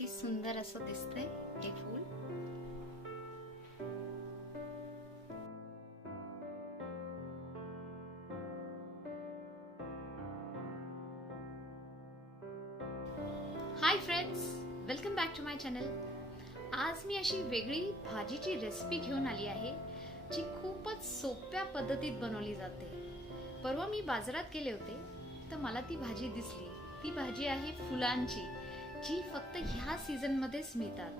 किती सुंदर असं दिसतंय हे फूल. Hi friends welcome back to my channel आज मी अशी वेगळी भाजीची रेसिपी घेऊन आली आहे जी खूपच सोप्या पद्धतीत बनवली जाते. परवा मी बाजारात गेले होते तर मला ती भाजी दिसली. ती भाजी आहे फुलांची. जी फक्त ह्या सीझन मध्येच मिळतात.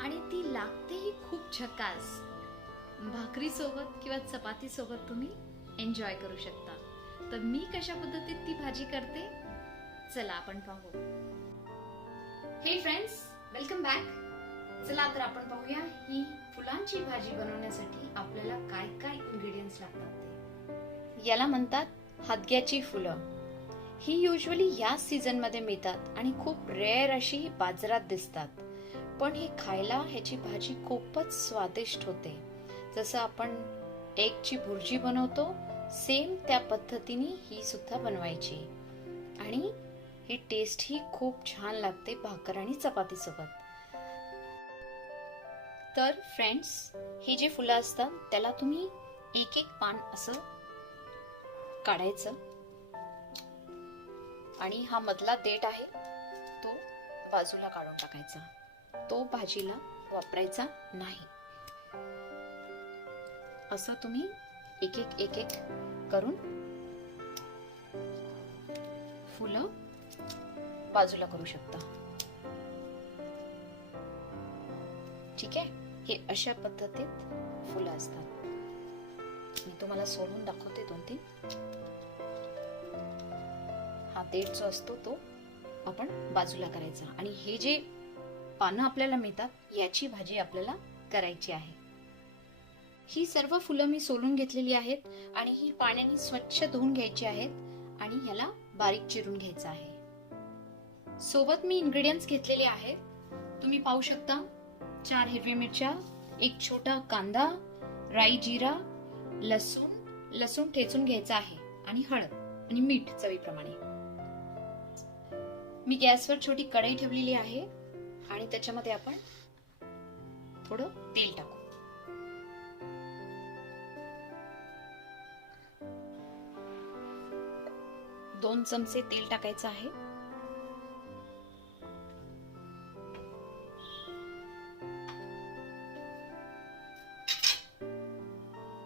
आणि ती लागतेही खूप झकास. भाकरीसोबत किंवा चपाती सोबत तुम्ही एन्जॉय करू शकता. तर मी कशा पद्धतीत ती भाजी करते? चला आपण पाहू. हे फ्रेंड्स वेलकम बॅक चला तर आपण पाहूया ही फुलांची भाजी बनवण्यासाठी आपल्याला काय काय इन्ग्रेडियंट्स लागतात ते. याला म्हणतात हादग्याची फुलं. ही युजली या सीझनमध्ये मिळतात आणि खूप रेअर अशी बाजारात दिसतात. पण हे खायला ह्याची भाजी खूपच स्वादिष्ट होते. जसं आपण एगची भुर्जी बनवतो सेम त्या पद्धतीने ही सुद्धा बनवायची. आणि ही टेस्ट ही खूप छान लागते भाकर आणि चपाती सोबत तर फ्रेंड्स हे जे फुलं असतात त्याला तुम्ही एक एक पान असं काढायचं. आणि हा मधला देठ आहे तो बाजूला काढून टाकायचा. तो भाजीला वापरायचा नाही. असं तुम्ही एक एक एक एक करून फुलं बाजूला करू शकता. ठीक आहे? हे अशा पद्धतीत फुलं असतात. मी तुम्हाला सोडून दाखवते दोन तीन. देठ जो असतो तो आपण बाजूला करायचा. आणि हे जे पानं आपल्याला मिळतात याची भाजी आपल्याला करायची आहे. ही सर्व फुलं मी सोलून घेतलेली आहेत आणि ही पाण्याने स्वच्छ धुवून घ्यायची आहेत आणि ह्याला बारीक चिरून घ्यायचं आहे. सोबत मी इन्ग्रेडियंट्स घेतलेले आहेत. तुम्ही पाहू शकता चार हिरव्या मिरच्या एक छोटा कांदा राई जिरा लसूण लसूण ठेचून घ्यायचा आहे आणि हळद आणि मीठ चवीप्रमाणे. मी गॅसवर छोटी कढई ठेवलेली आहे आणि त्याच्यामध्ये आपण थोडं तेल टाकू. दोन चमचे तेल टाकायचं आहे.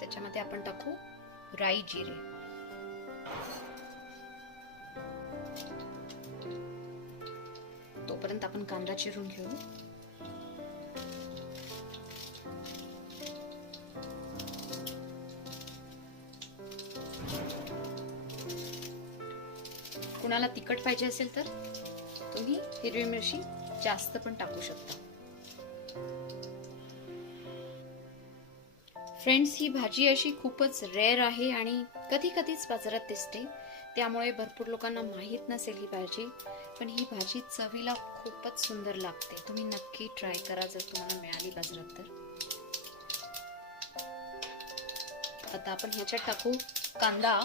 त्याच्यामध्ये आपण टाकू राई जिरे. तोपर्यंत आपण कांदा चिरून घेऊ. कुणाला तिखट पाहिजे असेल तर तुम्ही हिरवी मिरची जास्त पण टाकू शकता. फ्रेंड्स ही भाजी अशी खूपच रेअर आहे आणि कधी कधीच बाजारात दिसते. त्यामुळे भरपूर लोकांना माहीत नसेल ही भाजी. पण ही भाजी चवीला खूपच सुंदर लागते. तुम्ही नक्की ट्राय करा जर तुम्हाला मिळाली बाजारात तर. आता आपण ह्याच्यात टाकू कांदा.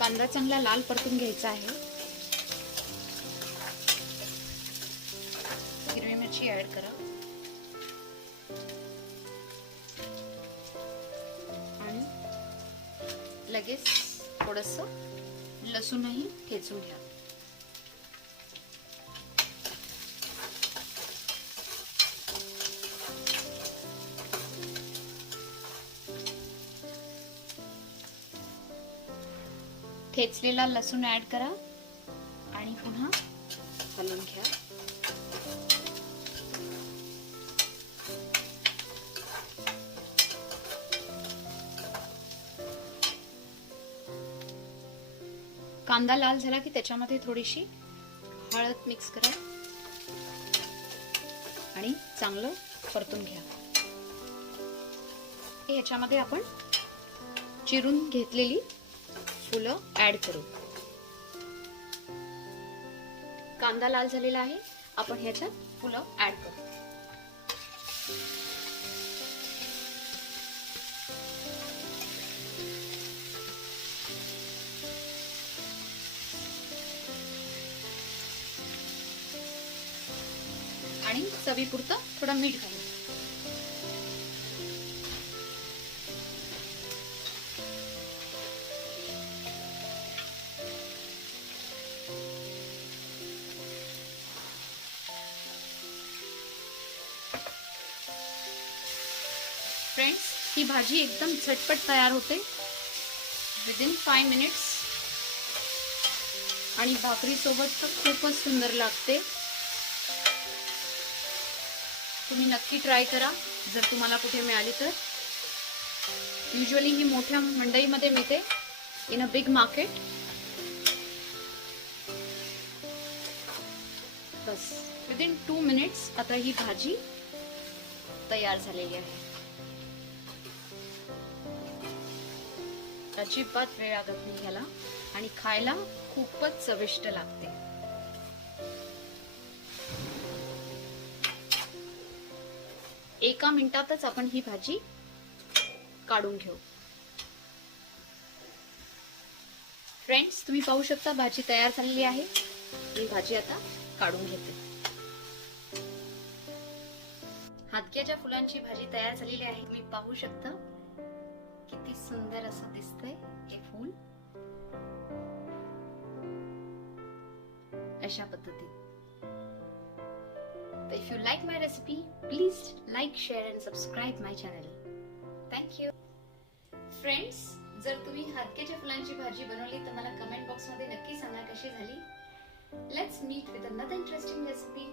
कांदा चांगला लाल परतून घ्यायचा आहे. लगेच थोडस लसूणही ठेचून घ्या. ठेचलेला लसूण ऍड करा. कांदा लाल झाला की त्याच्यामध्ये थोडीशी हळद मिक्स करा. आणि चांगलं परतून घ्या. याच्यामध्ये आपण चिरून घेतलेली फुलं ऍड करू. कांदा लाल झालेला आहे. आपण ह्याच्यात फुलं ऍड करू. आणि चवीपुरतं थोडं मीठ घालू फ्रेंड्स ही भाजी एकदम झटपट तयार होते. विदिन फाय मिनिट्स आणि भाकरीसोबत तर खूपच सुंदर लागते. तुम्ही नक्की ट्राय करा. जर तुम्हाला कुठे मिळाली तर. युजली ही मोठ्या मंडईमध्ये मिळते. इन अ बिग मार्केट बस. विदिन टू मिनिट्स आता ही भाजी तयार झालेली आहे. अजिबात वेळ लागत नाही ह्याला. आणि खायला खूपच चविष्ट लागते. एका मिनिटातच आपण ही भाजी काढून घेऊ. फ्रेंड्स तुम्ही पाहू शकता भाजी तयार झालेली आहे. मी भाजी आता काढून घेते. हातक्याच्या फुलांची भाजी तयार झालेली आहे तुम्ही पाहू शकता. किती सुंदर असं दिसतंय हे फूल. अशा पद्धतीत तर if you like my recipe please like share and subscribe my channel thank you friends जर तुम्ही हातक्याच्या फुलांची भाजी बनवली तर मला कमेंट बॉक्समध्ये नक्की सांगा कशी झाली. Let's meet with another interesting recipe